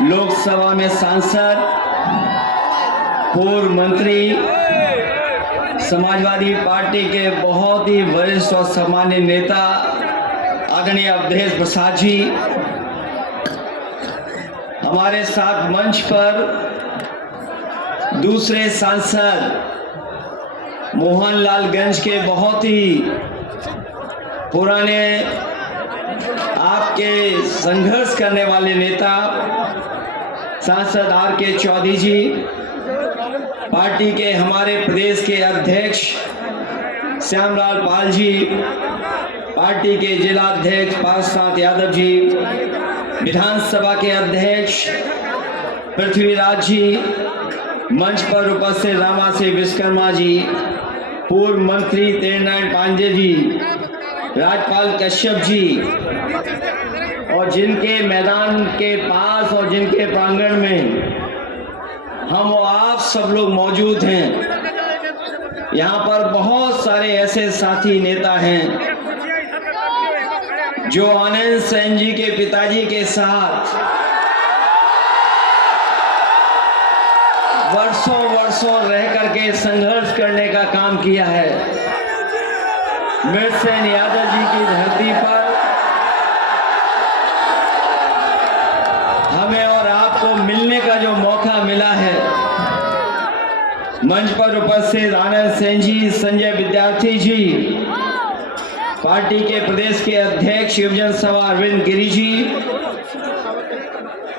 लोकसभा में सांसद, पूर्व मंत्री, समाजवादी पार्टी के बहुत ही वरिष्ठ और सम्मान्य नेता आदरणीय अवधेश प्रसाद जी, हमारे साथ मंच पर दूसरे सांसद मोहनलालगंज के बहुत ही पुराने आपके संघर्ष करने वाले नेता सांसद आर.के. चौधरी जी, पार्टी के हमारे प्रदेश के अध्यक्ष श्यामलाल पाल जी, पार्टी के जिला अध्यक्ष पार्श्वनाथ यादव जी, विधानसभा के अध्यक्ष पृथ्वीराज जी, मंच पर उपस्थित रामासिंह विश्वकर्मा जी, पूर्व मंत्री तेजनारायण पांडे जी, राजपाल कश्यप जी, और जिनके मैदान के पास और जिनके प्रांगण में हम और आप सब लोग मौजूद हैं। यहाँ पर बहुत सारे ऐसे साथी नेता हैं जो आनंद सेन जी के पिताजी के साथ वर्षों रह करके संघर्ष करने का काम किया है। मिर्सेन यादव जी की धरती पर हमें और आपको मिलने का जो मौका मिला है, मंच पर उपस्थित आनंद सेन जी, संजय विद्यार्थी जी, पार्टी के प्रदेश के अध्यक्ष युवजन सभा अरविंद गिरी जी,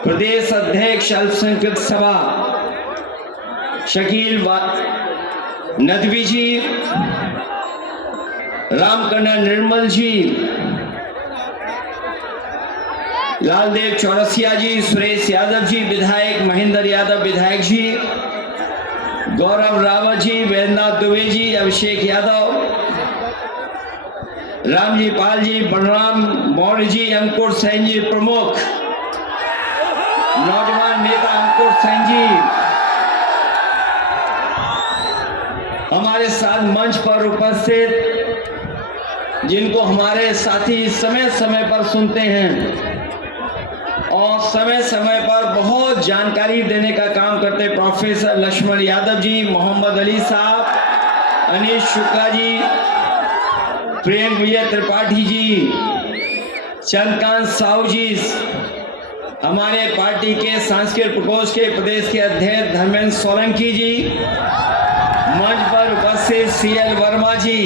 प्रदेश अध्यक्ष अल्पसंख्यक सभा शकील नदवी जी, रामकन्ना निर्मल जी, लालदेव चौरसिया जी, सुरेश यादव जी विधायक, महेंद्र यादव विधायक जी, गौरव रावत जी, वेदनाथ दुबे जी, अभिषेक यादव, रामजी पाल जी, बलराम मौर्य जी, अंकुर सेन जी प्रमुख, नौजवान नेता अंकुर सेन जी, हमारे साथ मंच पर उपस्थित जिनको हमारे साथी समय समय पर सुनते हैं और समय समय पर बहुत जानकारी देने का काम करते, प्रोफेसर लक्ष्मण यादव जी, मोहम्मद अली साहब, अनीश शुक्ला जी, प्रेम विजय त्रिपाठी जी, चंद्रकांत साहू जी, हमारे पार्टी के सांस्कृतिक प्रकोष्ठ के प्रदेश के अध्यक्ष धर्मेंद्र सोलंकी जी, मंच पर उपस्थित सीएल वर्मा जी,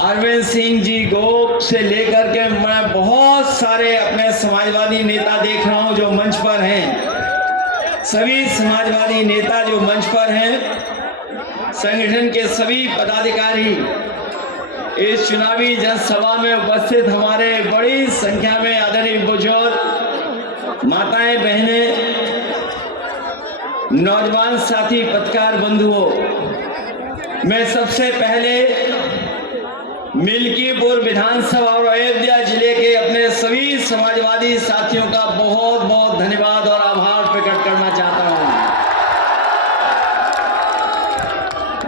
अरविंद सिंह जी गोप से लेकर के मैं बहुत सारे अपने समाजवादी नेता देख रहा हूं जो मंच पर हैं। सभी समाजवादी नेता जो मंच पर हैं, संगठन के सभी पदाधिकारी इस चुनावी जनसभा में उपस्थित हमारे बड़ी संख्या में आदरणीय बुजुर्ग माताएं, बहनें, नौजवान साथी, पत्रकार बंधुओं, मैं सबसे पहले मिल्कीपुर विधानसभा और अयोध्या जिले के अपने सभी समाजवादी साथियों का बहुत बहुत धन्यवाद और आभार प्रकट करना चाहता हूं।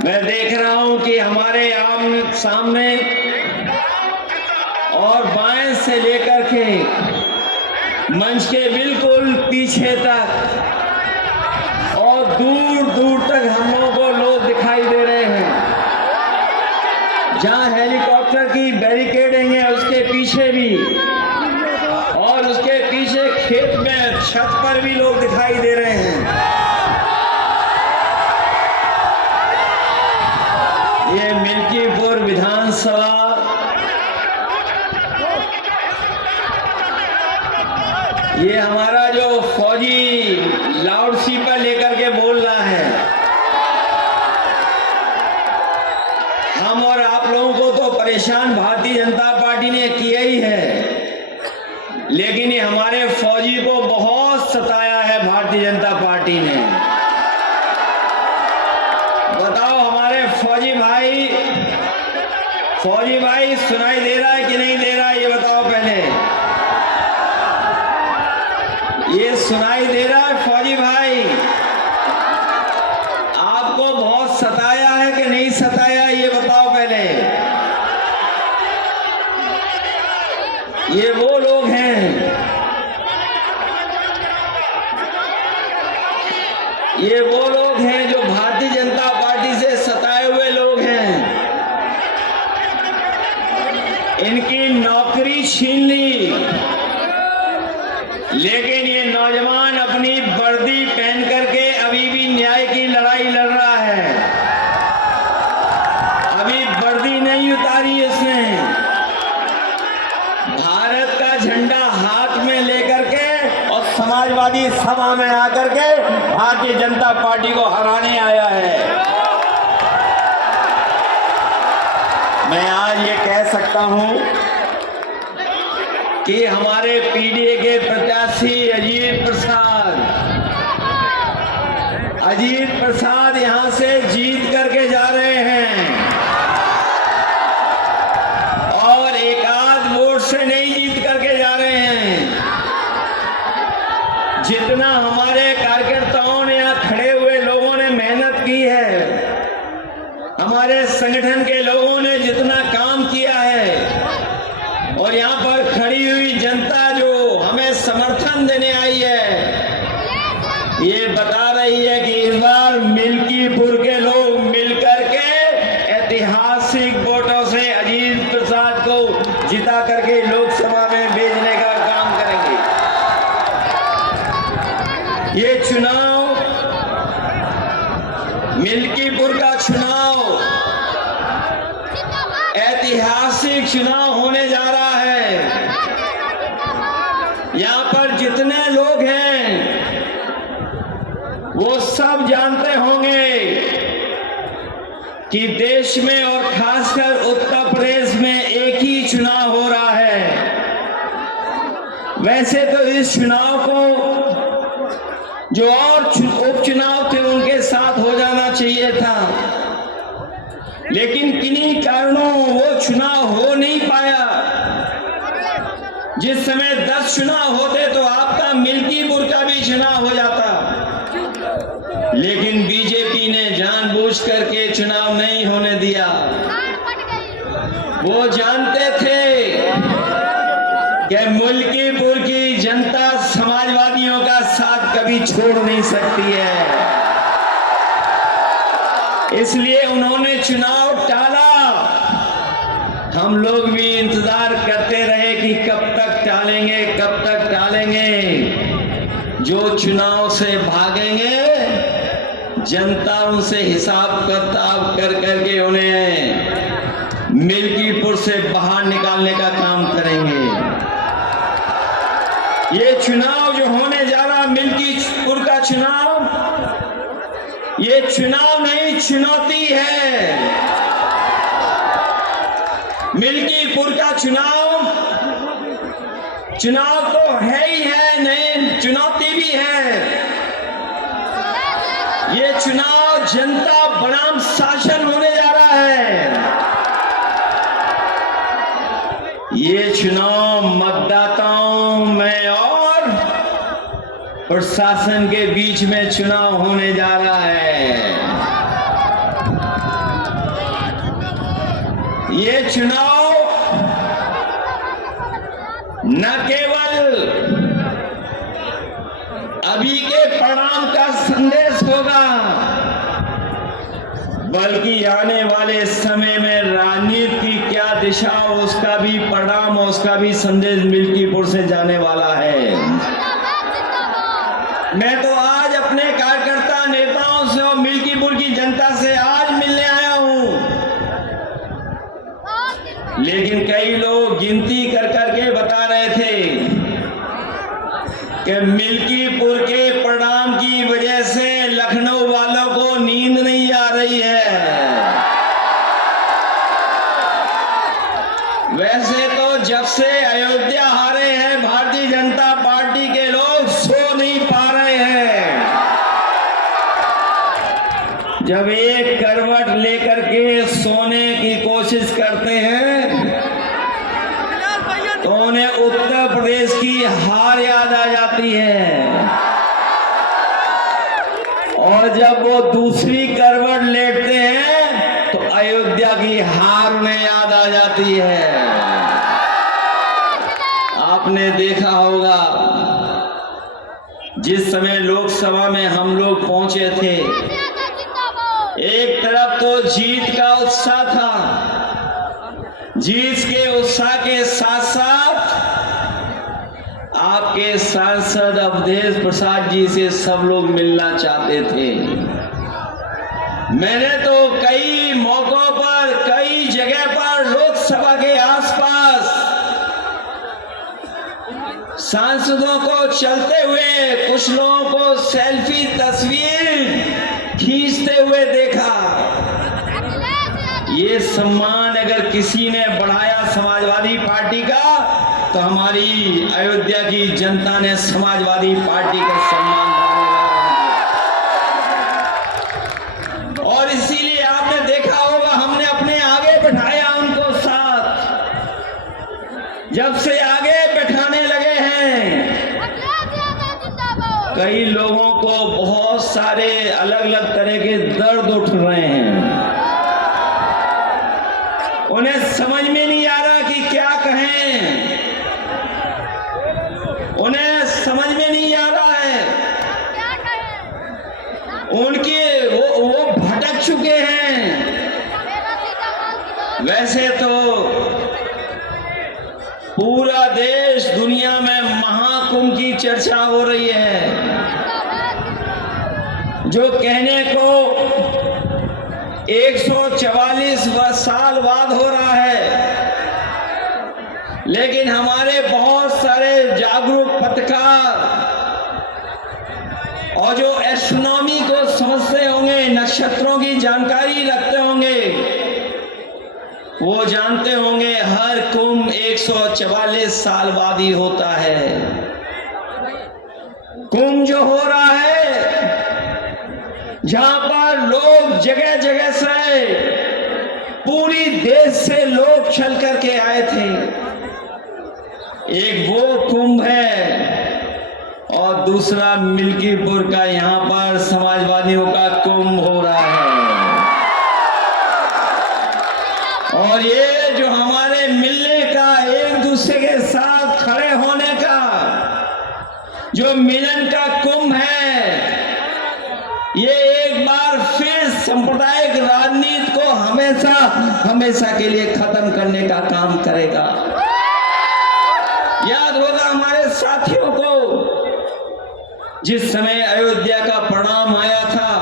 मैं देख रहा हूं कि हमारे सामने और बाएं से लेकर के मंच के बिल्कुल पीछे तक और दूर दूर तक हम लोगों को लोग दिखाई दे रहे हैं। जहां हेलीकॉप्टर की बैरिकेडिंग है उसके पीछे भी, और उसके पीछे खेत में छत पर भी लोग दिखाई दे रहे हैं। ये मिल्कीपुर विधानसभा ये हमारा जो फौजी लाउड स्पीकर लेकर के बोल रहा है, हम और आप लोगों को तो परेशान भारतीय जनता पार्टी ने किया ही है, लेकिन ये हमारे फौजी को बहुत सताया है भारतीय जनता पार्टी ने। बताओ हमारे फौजी भाई सुनाई दे रहा है कि नहीं दे रहा है, ये बताओ पहले। ये सुनाई दे रहा है फौजी भाई? आपको बहुत सताया है कि नहीं सताया, ये बताओ पहले। ये वो लोग हैं ये वो लोग हैं जो भारतीय जनता पार्टी से सताए हुए लोग हैं। इनकी नौकरी छीन ली, लेकिन ये नौजवान अपनी वर्दी पहन करके अभी भी न्याय की लड़ाई लड़ रहा है। अभी वर्दी नहीं उतारी इसने, भारत का झंडा हाथ में लेकर के और समाजवादी सभा में आकर के भारतीय जनता पार्टी को हराने आया है। मैं आज ये कह सकता हूं कि हमारे पीडीए के प्रत्याशी अजीत प्रसाद यहां से जीत करके जा रहे हैं और एक आध वोट से नहीं जीत करके जा रहे हैं। जितना हमारे कार्यकर्ताओं ने यहाँ खड़े हुए लोगों ने मेहनत की है, हमारे संगठन के लोगों ने जितना काम किया है और यहाँ पर खड़ी हुई जनता जो हमें समर्थन देने आई है, ये बता रही है कि इस बार मिल्कीपुर के लोग मिलकर के ऐतिहासिक वोटों से अजीत प्रसाद को जिता करके लोकसभा में भेजने का काम करेंगे। ये चुनाव, मिल्कीपुर का चुनाव ऐतिहासिक चुनाव होने जा रहा है। यहाँ पर जितने लोग हैं वो सब जानते होंगे कि देश में और खासकर उत्तर प्रदेश में एक ही चुनाव हो रहा है। वैसे तो इस चुनाव को जो और उपचुनाव थे उनके साथ हो जाना चाहिए था, लेकिन किन्हीं कारणों वो चुनाव हो नहीं पाया। जिस समय 10 चुनाव होते तो आपका मिल्कीपुर का भी चुनाव हो जाता, लेकिन बीजेपी ने जानबूझ करके चुनाव नहीं होने दिया। वो जानते थे कि मिल्कीपुर की जनता समाजवादियों का साथ कभी छोड़ नहीं सकती है, इसलिए उन्होंने चुनाव टाला। हम लोग भी इंतजार करते रहे कि कब तक टालेंगे, कब तक टालेंगे। जो चुनाव से भागेंगे जनता उनसे हिसाब किताब कर करके उन्हें मिल्कीपुर से बाहर निकालने का काम करेंगे। ये चुनाव जो होने जा रहा मिल्कीपुर का चुनाव, ये चुनाव नहीं चुनौती है। मिल्कीपुर का चुनाव तो है ही है, नहीं चुनौती भी है। ये चुनाव जनता बनाम शासन होने जा रहा है। ये चुनाव मतदाताओं में और प्रशासन के बीच में चुनाव होने जा रहा है। ये चुनाव न केवल अभी के परिणाम का संदेश होगा, बल्कि आने वाले समय में राजनीति की क्या दिशा हो उसका भी परिणाम, उसका भी संदेश मिल्कीपुर से जाने वाला है। मैं तो आज अपने कार्यकर्ता नेताओं से और मिल्कीपुर की जनता से आज मिलने आया हूं, लेकिन कई लोग गिनती कर करके बता रहे थे कि मिल्कीपुर के परिणाम की वजह से लखनऊ वालों को नींद नहीं आ रही है। वैसे तो जब से अयोध्या हारे हैं भारतीय जनता पार्टी के लोग सो नहीं पा रहे हैं। जब एक करवट लेकर के सोने की कोशिश करते हैं तो उन्हें उत्तर प्रदेश की हार याद आ जाती है, और जब वो दूसरी करवट लेटते हैं तो अयोध्या की हार उन्हें याद आ जाती है। आपने देखा होगा जिस समय लोकसभा में हम लोग पहुंचे थे, एक तरफ तो जीत का उत्साह था, जीत के उत्साह के साथ साथ आपके सांसद अवधेश प्रसाद जी से सब लोग मिलना चाहते थे। मैंने तो कई मौकों पर, कई जगह पर लोकसभा के आसपास सांसदों को चलते हुए, कुछ लोगों को सेल्फी तस्वीर खींचते हुए देखा। ये सम्मान अगर किसी ने बढ़ाया समाजवादी पार्टी का, तो हमारी अयोध्या की जनता ने समाजवादी पार्टी का सम्मान बढ़ाया। और इसीलिए आपने देखा होगा, हमने अपने आगे बैठाया उनको साथ। जब से आगे बैठाने लगे हैं, कई लोगों को बहुत सारे अलग अलग तरह के दर्द उठ रहे हैं। उन्हें समझ में नहीं आ रहा कि क्या कहें, उन्हें समझ में नहीं आ रहा है। उनके वो भटक चुके हैं। वैसे तो पूरा देश, दुनिया में महाकुंभ की चर्चा हो रही है, जो कहने को 144 साल बाद हो रहा है। लेकिन हमारे बहुत सारे जागरूक पत्रकार और जो एस्ट्रोनॉमी को समझते होंगे, नक्षत्रों की जानकारी रखते होंगे, वो जानते होंगे हर कुंभ 144 साल बाद ही होता है। कुंभ जो हो रहा है, जहां पर लोग जगह जगह से, पूरी देश से लोग चल करके आए थे, एक वो कुंभ है और दूसरा मिल्कीपुर का यहां पर समाजवादियों का कुंभ हो रहा है। और ये जो हमारे मिलने का, एक दूसरे के साथ खड़े होने का जो मिलन का कुंभ है, ये एक बार फिर सांप्रदायिक राजनीति को हमेशा हमेशा के लिए खत्म करने का काम करेगा। याद होगा हमारे साथियों को, जिस समय अयोध्या का परिणाम आया था,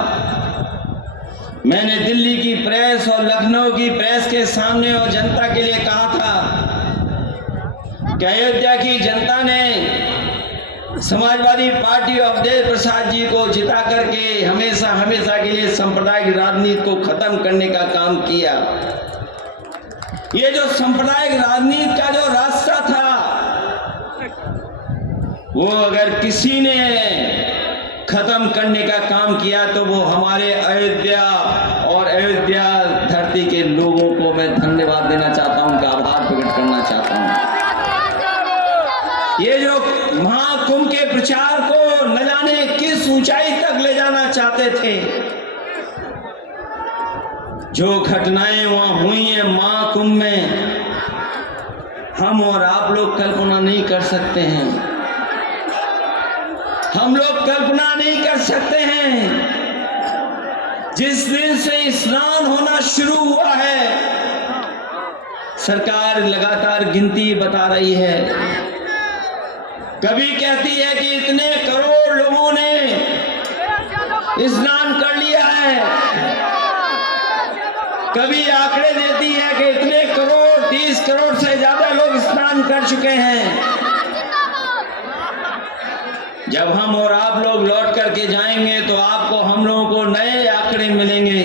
मैंने दिल्ली की प्रेस और लखनऊ की प्रेस के सामने और जनता के लिए कहा था कि अयोध्या की जनता ने समाजवादी पार्टी अवधेश प्रसाद जी को जिता करके हमेशा हमेशा के लिए सांप्रदायिक राजनीति को खत्म करने का काम किया। ये जो सांप्रदायिक राजनीति का जो रास्ता था, वो अगर किसी ने खत्म करने का काम किया तो वो हमारे अयोध्या और अयोध्या धरती के लोगों को मैं धन्यवाद देना चाहता हूं, उनका आभार प्रकट करना चाहता हूं। ये जो महाकुंभ के प्रचार को न जाने किस ऊंचाई तक ले जाना चाहते थे, जो घटनाएं वहां हुई हैं महाकुंभ में, हम और आप लोग कल्पना नहीं कर सकते हैं। हम लोग कल्पना नहीं कर सकते हैं। जिस दिन से स्नान होना शुरू हुआ है, सरकार लगातार गिनती बता रही है। कभी कहती है कि इतने करोड़ लोगों ने स्नान कर लिया है, कभी आंकड़े देती है कि इतने करोड़, 30 करोड़ से ज्यादा लोग स्नान कर चुके हैं। जब हम और आप लोग लौट करके जाएंगे तो आपको, हम लोगों को नए आंकड़े मिलेंगे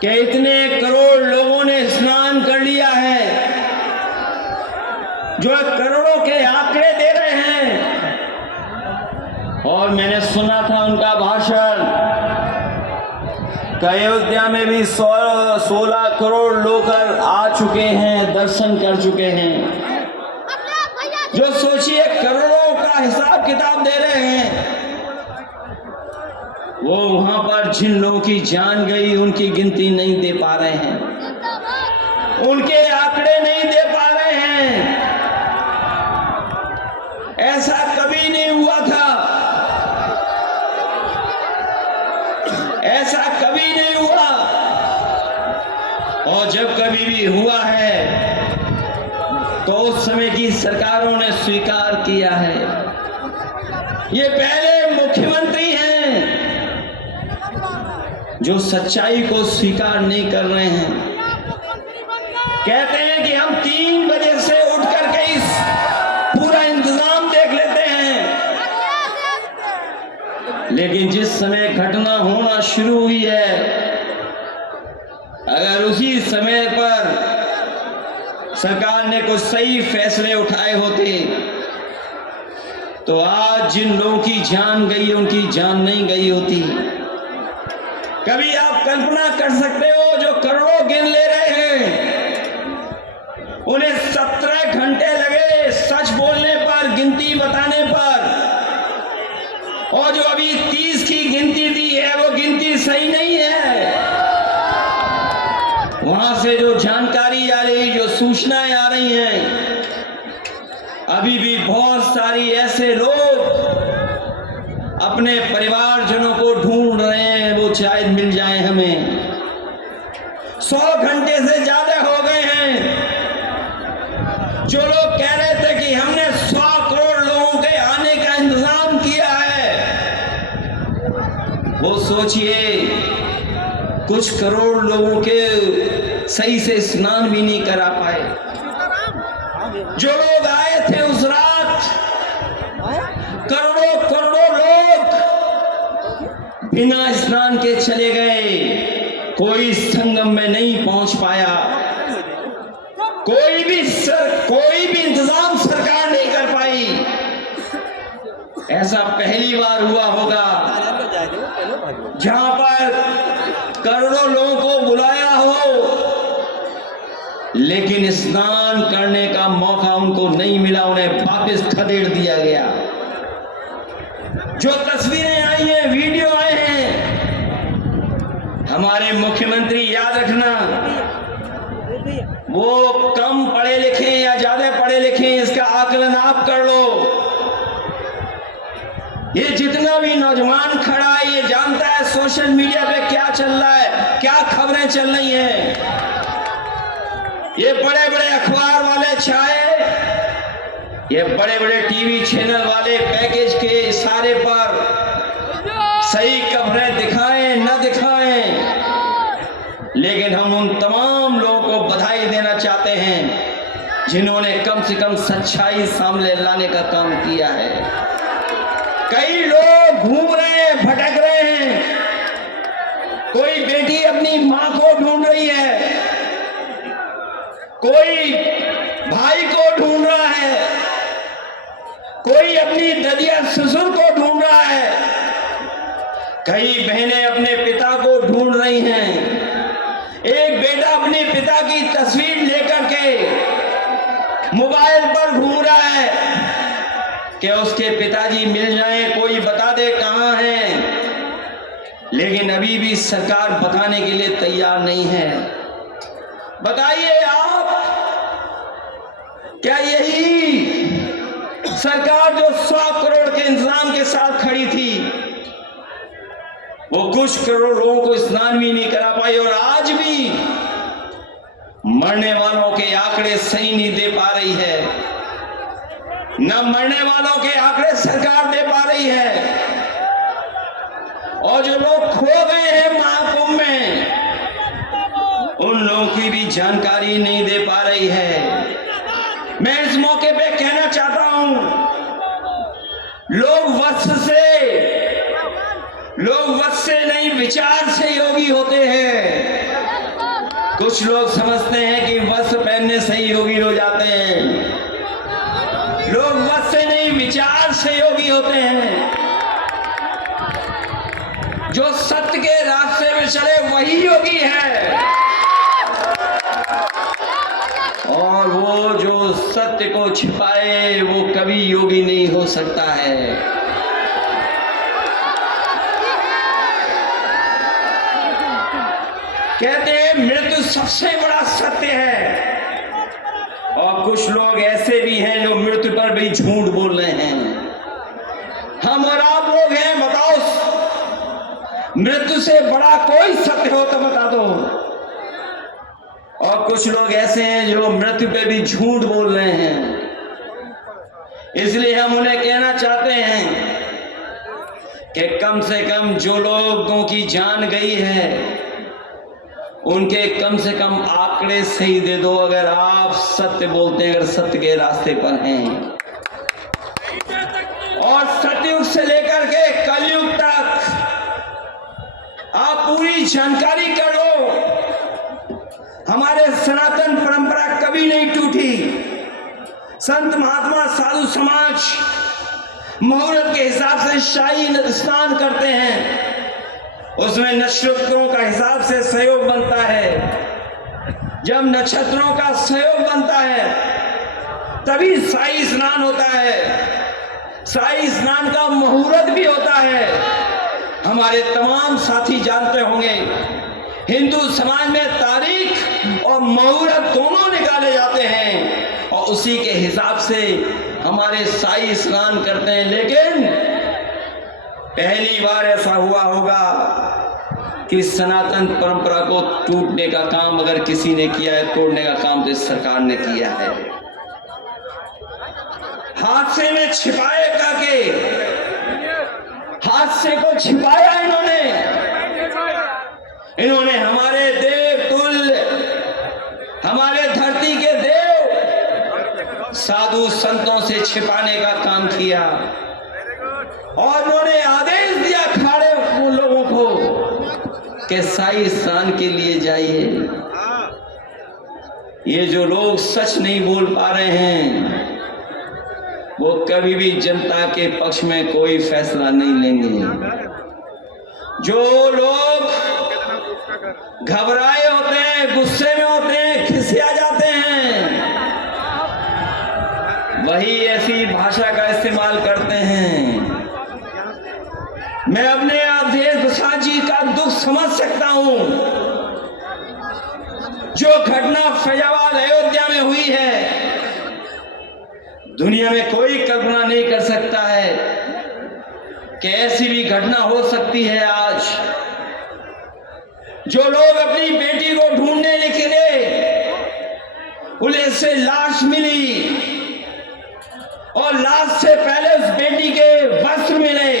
कि इतने करोड़ लोगों ने स्नान कर लिया है। जो करोड़ों के आंकड़े दे रहे हैं, और मैंने सुना था उनका भाषण, अयोध्या में भी 16 करोड़ लोग आ चुके हैं, दर्शन कर चुके हैं। जो सोचिए करोड़ों का हिसाब किताब दे रहे हैं, वो वहां पर जिन लोगों की जान गई उनकी गिनती नहीं दे पा रहे हैं, उनके आंकड़े नहीं दे पा रहे हैं। ऐसा कभी नहीं हुआ था, ऐसा कभी नहीं हुआ। और जब कभी भी हुआ है तो उस समय की सरकारों ने स्वीकार किया है। ये पहले मुख्यमंत्री हैं जो सच्चाई को स्वीकार नहीं कर रहे हैं। कहते हैं कि हम 3 बजे से उठ करके इस पूरा इंतजाम देख लेते हैं, लेकिन जिस समय घटना होना शुरू हुई है, अगर उसी समय पर सरकार ने कुछ सही फैसले उठाए होते तो आज जिन लोगों की जान गई है उनकी जान नहीं गई होती। कभी आप कल्पना कर सकते हो जो करोड़ों गिन ले रहे हैं, उन्हें 17 घंटे लगे सच बोलने पर, गिनती बताने पर, और जो अभी 30 की गिनती दी है वो गिनती सही नहीं है। वहां से जो जानकारी आ रही, जो सूचनाएं आ रही हैं, अभी भी बहुत सारी ऐसे लोग अपने परिवारजनों को ढूंढ रहे हैं, वो शायद मिल जाए हमें। 100 घंटे से ज्यादा हो गए हैं। जो लोग कह रहे थे कि हमने 100 करोड़ लोगों के आने का इंतजाम किया है, वो सोचिए कुछ करोड़ लोगों के सही से स्नान भी नहीं करा पाए। जो लोग आए थे उस रात, करोड़ों करोड़ों लोग बिना स्नान के चले गए। कोई संगम में नहीं पहुंच पाया। कोई भी इंतजाम सरकार नहीं कर पाई। ऐसा पहली बार हुआ होगा जहां पर करोड़ों लोगों को बुलाया हो, लेकिन स्नान करने का मौका उनको नहीं मिला, उन्हें वापस खदेड़ दिया गया। जो तस्वीरें आई हैं, वीडियो आए हैं, हमारे मुख्यमंत्री याद रखना, वो कम पढ़े लिखे या ज्यादा पढ़े लिखे इसका आकलन आप कर लो। ये जितना भी नौजवान खड़ा है ये जानता है सोशल मीडिया पे क्या चल रहा है, क्या खबरें चल रही हैं। ये बड़े बड़े अखबार वाले चाहे, ये बड़े बड़े टीवी चैनल वाले पैकेज के इशारे पर सही खबरें दिखाएं न दिखाएं, लेकिन हम उन तमाम लोगों को बधाई देना चाहते हैं जिन्होंने कम से कम सच्चाई सामने लाने का काम किया है। कई लोग घूम रहे हैं, भटक रहे हैं। कोई बेटी अपनी मां को ढूंढ रही है, कोई भाई को ढूंढ रहा है, कोई अपनी ददिया ससुर को ढूंढ रहा है, कई बहनें अपने पिता को ढूंढ रही हैं। एक बेटा अपने पिता की तस्वीर लेकर के मोबाइल पर घूम रहा है कि उसके पिताजी मिल जाएं, कोई बता दे कहां हैं, लेकिन अभी भी सरकार बताने के लिए तैयार नहीं है। बताइए आप, क्या यही सरकार जो 100 करोड़ के इंतजाम के साथ खड़ी थी, वो कुछ करोड़ लोगों को स्नान भी नहीं करा पाई, और आज भी मरने वालों के आंकड़े सही नहीं दे पा रही है, न मरने वालों के आंकड़े सरकार दे पा रही है, और जो लोग खो गए हैं महाकुंभ में उन लोगों की भी जानकारी नहीं दे पा रही है। मैं इस मौके पे कहना चाहता हूं, लोग वश से नहीं विचार से योगी होते हैं। कुछ लोग समझते हैं कि वस्त्र पहनने से ही योगी हो जाते हैं। लोग वश से नहीं विचार से योगी होते हैं। जो सत्य के रास्ते में चले वही योगी है, और वो जो सत्य को छिपाए वो कभी योगी नहीं हो सकता है। कहते हैं मृत्यु सबसे बड़ा सत्य है, और कुछ लोग ऐसे भी हैं जो मृत्यु पर भी झूठ बोल रहे हैं। मृत्यु से बड़ा कोई सत्य हो तो बता दो। और कुछ लोग ऐसे हैं जो मृत्यु पे भी झूठ बोल रहे हैं। इसलिए हम उन्हें कहना चाहते हैं कि कम से कम जो लोगों की जान गई है उनके कम से कम आंकड़े सही दे दो, अगर आप सत्य बोलते हैं, अगर सत्य के रास्ते पर हैं। और सतयुग से लेकर के कलयुग तक आप पूरी जानकारी कर लो। हमारे सनातन परंपरा कभी नहीं टूटी। संत महात्मा साधु समाज मुहूर्त के हिसाब से शाही स्नान करते हैं, उसमें नक्षत्रों का हिसाब से सहयोग बनता है। जब नक्षत्रों का सहयोग बनता है तभी शाही स्नान होता है। शाही स्नान का मुहूर्त भी होता है। हमारे तमाम साथी जानते होंगे, हिंदू समाज में तारीख और मुहूर्त दोनों निकाले जाते हैं और उसी के हिसाब से हमारे शाही स्नान करते हैं। लेकिन पहली बार ऐसा हुआ होगा कि सनातन परंपरा को टूटने का काम अगर किसी ने किया है, तोड़ने का काम तो इस सरकार ने किया है। हादसे में छिपाए करके, हादसे को छिपाया इन्होंने हमारे देव तुल्य, हमारे धरती के देव साधु संतों से छिपाने का काम किया। और उन्होंने आदेश दिया खाड़े लोगों को कि शाही स्नान के लिए जाइए। ये जो लोग सच नहीं बोल पा रहे हैं वो कभी भी जनता के पक्ष में कोई फैसला नहीं लेंगे। जो लोग घबराए होते हैं, गुस्से में होते हैं, खिसिया जाते हैं, वही ऐसी भाषा का इस्तेमाल करते हैं। मैं अपने अवधेश प्रसाद जी का दुख समझ सकता हूं। जो घटना फैजाबाद अयोध्या में हुई है, दुनिया में कोई कल्पना नहीं कर सकता है कि ऐसी भी घटना हो सकती है। आज जो लोग अपनी बेटी को ढूंढने निकले, पुलिस से लाश मिली और लाश से पहले उस बेटी के वस्त्र मिले,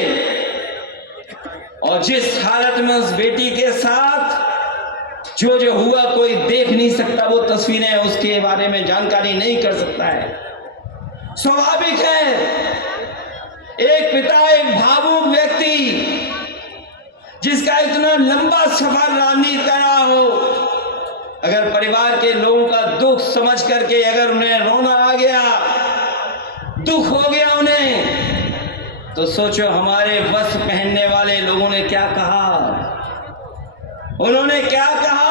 और जिस हालत में उस बेटी के साथ जो जो हुआ कोई देख नहीं सकता, वो तस्वीरें उसके बारे में जानकारी नहीं कर सकता है। स्वाभाविक है एक पिता, एक भावुक व्यक्ति जिसका इतना लंबा सफर राजनीति कर रहा हो, अगर परिवार के लोगों का दुख समझ करके अगर उन्हें रोना आ गया, दुख हो गया उन्हें, तो सोचो हमारे वस्त्र पहनने वाले लोगों ने क्या कहा। उन्होंने क्या कहा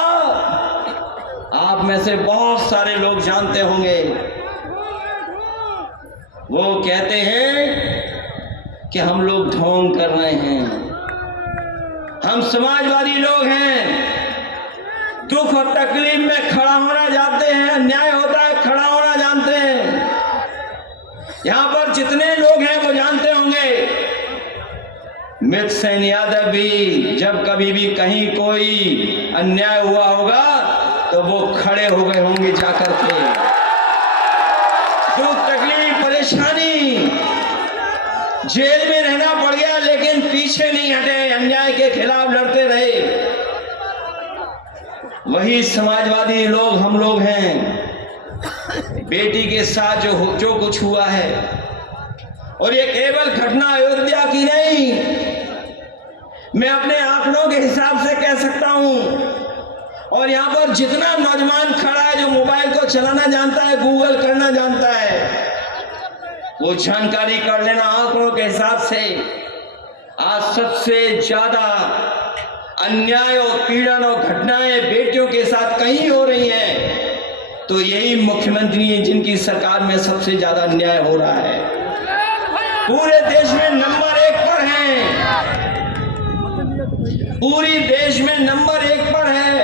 आप में से बहुत सारे लोग जानते होंगे। वो कहते हैं कि हम लोग ढोंग कर रहे हैं, हम समाजवादी लोग हैं, दुख और तकलीफ में खड़ा होना जानते हैं, अन्याय होता है खड़ा होना जानते हैं। यहां पर जितने लोग हैं वो जानते होंगे, मित सेन यादव भी जब कभी भी कहीं कोई अन्याय हुआ होगा तो वो खड़े हो गए होंगे जाकर के। दुख तकलीफ परेशानी, जेल में रहना पड़ गया लेकिन पीछे नहीं हटे, अन्याय के खिलाफ लड़ते रहे। वही समाजवादी लोग हम लोग हैं। बेटी के साथ जो कुछ हुआ है, और ये केवल घटना अयोध्या की नहीं, मैं अपने आंकड़ों के हिसाब से कह सकता हूं। और यहाँ पर जितना नौजवान खड़ा है जो मोबाइल को चलाना जानता है, गूगल करना जानता है, वो जानकारी कर लेना आंकड़ों के हिसाब से। आज सबसे ज्यादा अन्याय और पीड़न और घटनाएं बेटियों के साथ कहीं हो रही हैं, तो यही मुख्यमंत्री हैं जिनकी सरकार में सबसे ज्यादा अन्याय हो रहा है। पूरे देश में नंबर 1 पर हैं, पूरी देश में नंबर 1 पर है।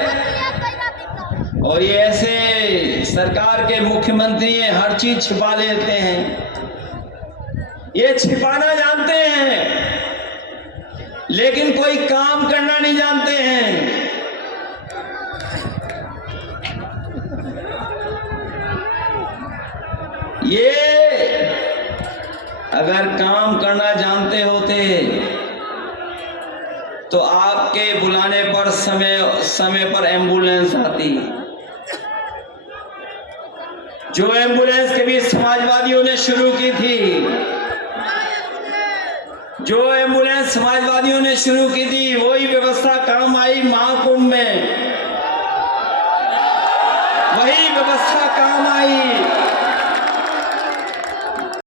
और ये ऐसे सरकार के मुख्यमंत्री हैं, हर चीज छिपा लेते हैं, ये छिपाना जानते हैं। लेकिन कोई काम करना नहीं जानते हैं। ये अगर काम करना जानते होते तो आपके बुलाने पर समय पर एम्बुलेंस आती। जो एम्बुलेंस कभी समाजवादियों ने शुरू की थी, जो एम्बुलेंस समाजवादियों ने शुरू की थी, वही व्यवस्था काम आई महाकुंभ में, वही व्यवस्था काम आई।